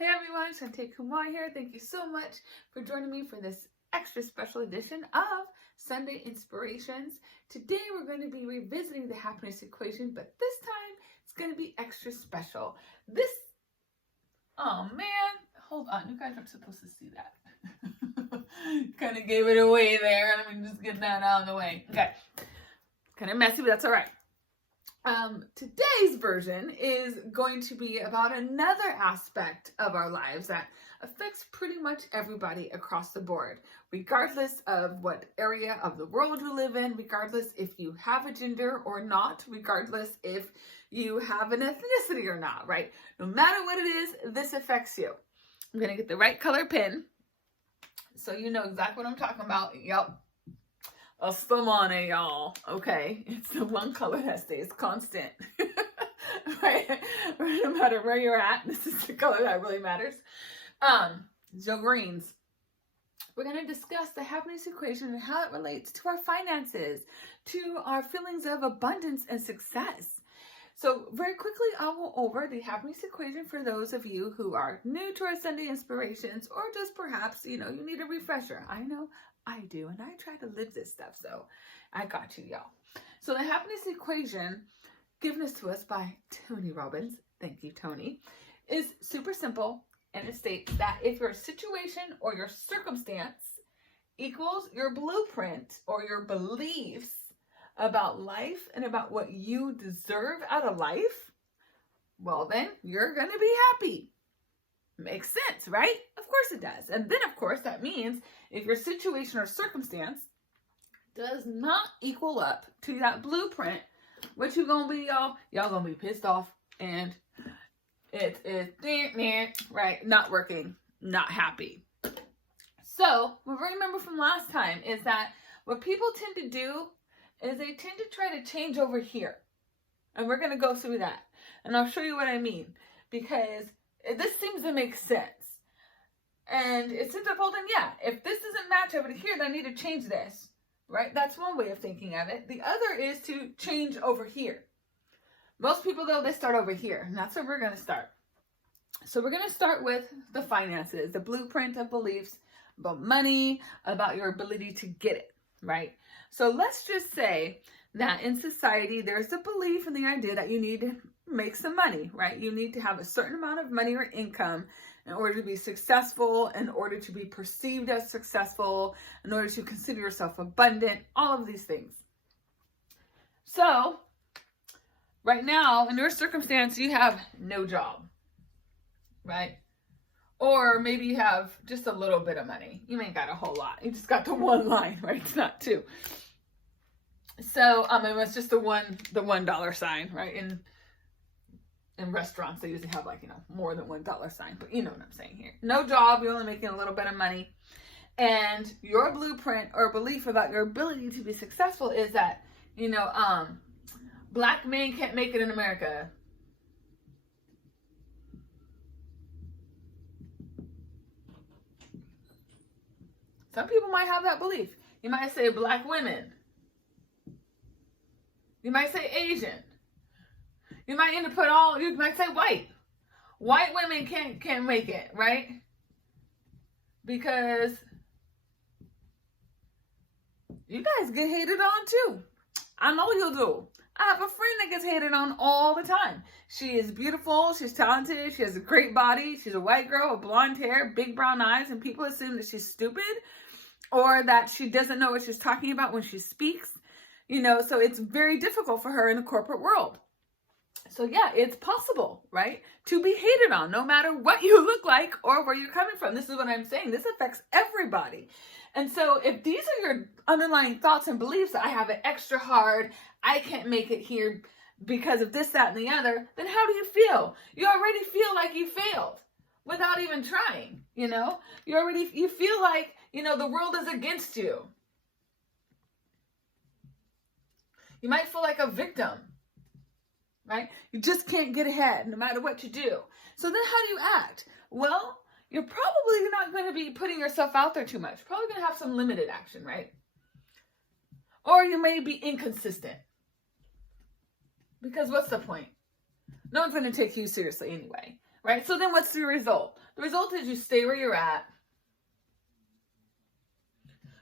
Hey everyone, Shante Kumar here. Thank you so much for joining me for this extra special edition of Sunday Inspirations. Today we're going to be revisiting the happiness equation, but this time it's going to be extra special. Oh man, hold on. You guys aren't supposed to see that. Kind of gave it away there. Let me just get that out of the way. Okay. Kind of messy, but that's all right. Today's version is going to be about another aspect of our lives that affects pretty much everybody across the board, regardless of what area of the world you live in, regardless if you have a gender or not, regardless if you have an ethnicity or not, right? No matter what it is, this affects you. I'm going to get the right color pin so you know exactly what I'm talking about. Yep. A stamane, y'all. Okay, it's the one color that stays constant. Right? No matter where you're at, this is the color that really matters. Joe Greens. We're going to discuss the happiness equation and how it relates to our finances, to our feelings of abundance and success. So very quickly, I'll go over the happiness equation for those of you who are new to our Sunday Inspirations, or just perhaps, you need a refresher. I know I do, and I try to live this stuff, so I got you, y'all. So the happiness equation, given us to us by Tony Robbins, thank you, Tony, is super simple, and it states that if your situation or your circumstance equals your blueprint or your beliefs about life and about what you deserve out of life, well then, you're going to be happy. Makes sense, right? Of course it does. And then, of course, that means if your situation or circumstance does not equal up to that blueprint, what you gonna be, y'all? Y'all gonna be pissed off, and it is, right, not working, not happy. So, what we remember from last time is that what people tend to do is they tend to try to change over here. And we're going to go through that. And I'll show you what I mean, because this seems to make sense. And it seems like, well, then, yeah, if this doesn't match over here, then I need to change this, right? That's one way of thinking of it. The other is to change over here. Most people, though, they start over here, and that's where we're going to start. So we're going to start with the finances, the blueprint of beliefs about money, about your ability to get it, right? So let's just say that in society, there's the belief and the idea that you need to make some money, right? You need to have a certain amount of money or income in order to be successful, in order to be perceived as successful, in order to consider yourself abundant, all of these things. So right now, in your circumstance, you have no job, right? Or maybe you have just a little bit of money. You ain't got a whole lot. You just got the one line, right? It's not two. So, it's just the $1 sign, right? In restaurants, they usually have more than $1 sign, but you know what I'm saying here. No job, you're only making a little bit of money. And your blueprint or belief about your ability to be successful is that, black men can't make it in America. Some people might have that belief. You might say black women. You might say Asian. You might you might say white. White women can't make it, right? Because you guys get hated on too. I know you do. I have a friend that gets hated on all the time. She is beautiful, she's talented, she has a great body, she's a white girl with blonde hair, big brown eyes, and people assume that she's stupid or that she doesn't know what she's talking about when she speaks. So it's very difficult for her in the corporate world. So yeah, it's possible, right, to be hated on no matter what you look like or where you're coming from. This is what I'm saying. This affects everybody. And so if these are your underlying thoughts and beliefs that I have it extra hard, I can't make it here because of this, that, and the other, then how do you feel? You already feel like you failed without even trying, you feel like, the world is against you. You might feel like a victim, right? You just can't get ahead no matter what you do. So then how do you act? Well, you're probably not going to be putting yourself out there too much. Probably going to have some limited action, right? Or you may be inconsistent. Because what's the point? No one's going to take you seriously anyway, right? So then what's the result? The result is you stay where you're at,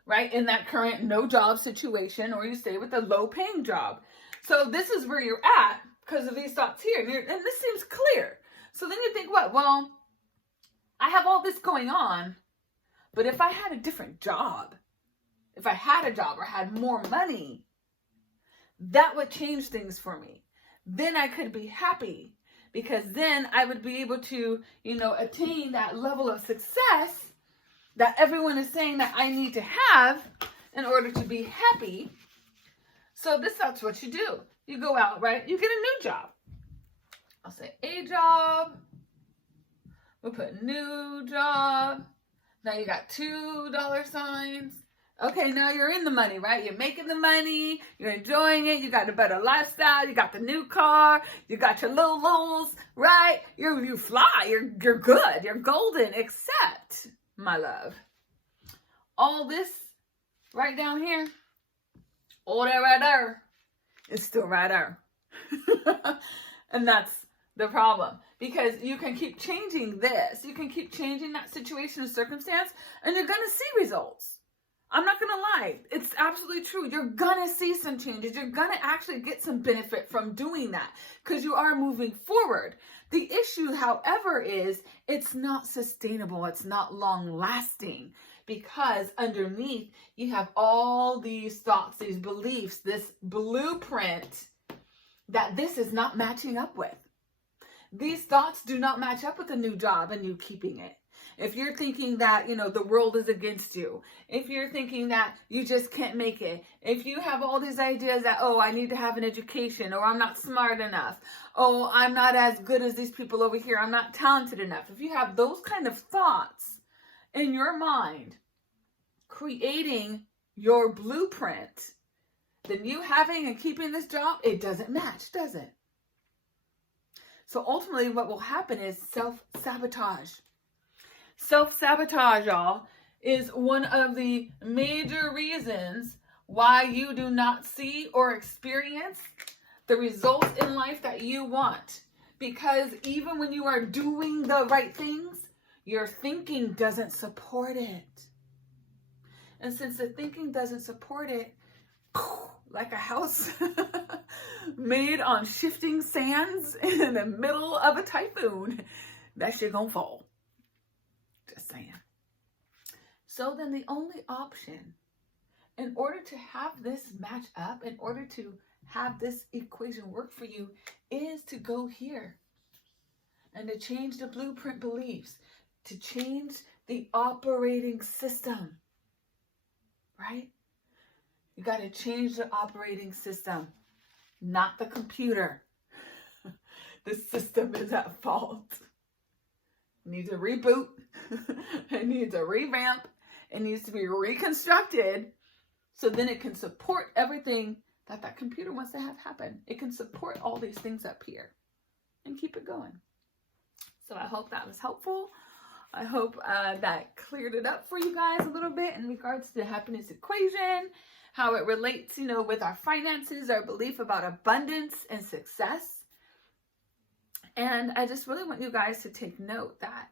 right, in that current no job situation, or you stay with a low paying job. So this is where you're at because of these thoughts here. And this seems clear. So then you think, what? Well, I have all this going on, but if I had a different job, if I had a job or had more money, that would change things for me. Then I could be happy, because then I would be able to, attain that level of success that everyone is saying that I need to have in order to be happy. So that's what you do. You go out, right? You get a new job. I'll say a job. We'll put new job. Now you got $2 signs. Okay, now you're in the money, right? You're making the money. You're enjoying it. You got a better lifestyle. You got the new car. You got your little lulls, right? You fly. You're good. You're golden. Except, my love, all this right down here, all that right there, is still right there. And that's the problem, because you can keep changing this. You can keep changing that situation and circumstance, and you're going to see results. I'm not going to lie. It's absolutely true. You're going to see some changes. You're going to actually get some benefit from doing that, because you are moving forward. The issue, however, is it's not sustainable. It's not long lasting, because underneath you have all these thoughts, these beliefs, this blueprint that this is not matching up with. These thoughts do not match up with a new job and you keeping it. If you're thinking that, the world is against you, if you're thinking that you just can't make it, if you have all these ideas that, oh, I need to have an education, or I'm not smart enough, oh, I'm not as good as these people over here, I'm not talented enough. If you have those kind of thoughts in your mind, creating your blueprint, then you having and keeping this job, it doesn't match, does it? So ultimately what will happen is self-sabotage. Self-sabotage, y'all, is one of the major reasons why you do not see or experience the results in life that you want. Because even when you are doing the right things, your thinking doesn't support it. And since the thinking doesn't support it, like a house made on shifting sands in the middle of a typhoon, that shit gonna fall. Just saying. So then the only option, in order to have this match up, in order to have this equation work for you, is to go here and to change the blueprint beliefs, to change the operating system, right? You got to change the operating system, not the computer. The system is at fault. It needs a reboot. It needs a revamp. It needs to be reconstructed, so then it can support everything that computer wants to have happen. It can support all these things up here and keep it going. So I hope that was helpful. I hope that cleared it up for you guys a little bit in regards to the happiness equation, how it relates, with our finances, our belief about abundance and success. And I just really want you guys to take note that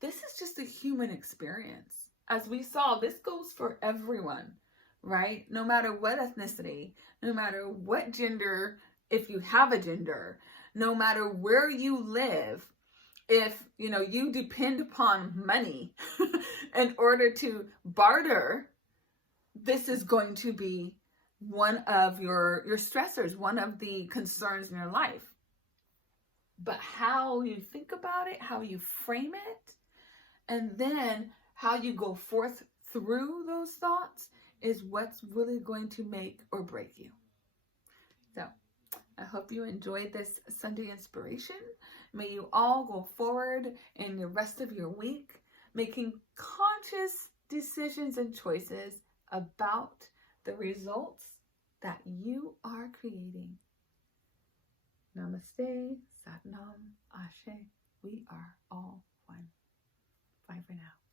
this is just a human experience. As we saw, this goes for everyone, right? No matter what ethnicity, no matter what gender, if you have a gender, no matter where you live, if, you depend upon money in order to barter, this is going to be one of your stressors, one of the concerns in your life. But how you think about it, how you frame it, and then how you go forth through those thoughts is what's really going to make or break you. So I hope you enjoyed this Sunday inspiration. May you all go forward in the rest of your week, making conscious decisions and choices about the results that you are creating. Namaste, Satnam, Ashe. We are all one. Bye for now.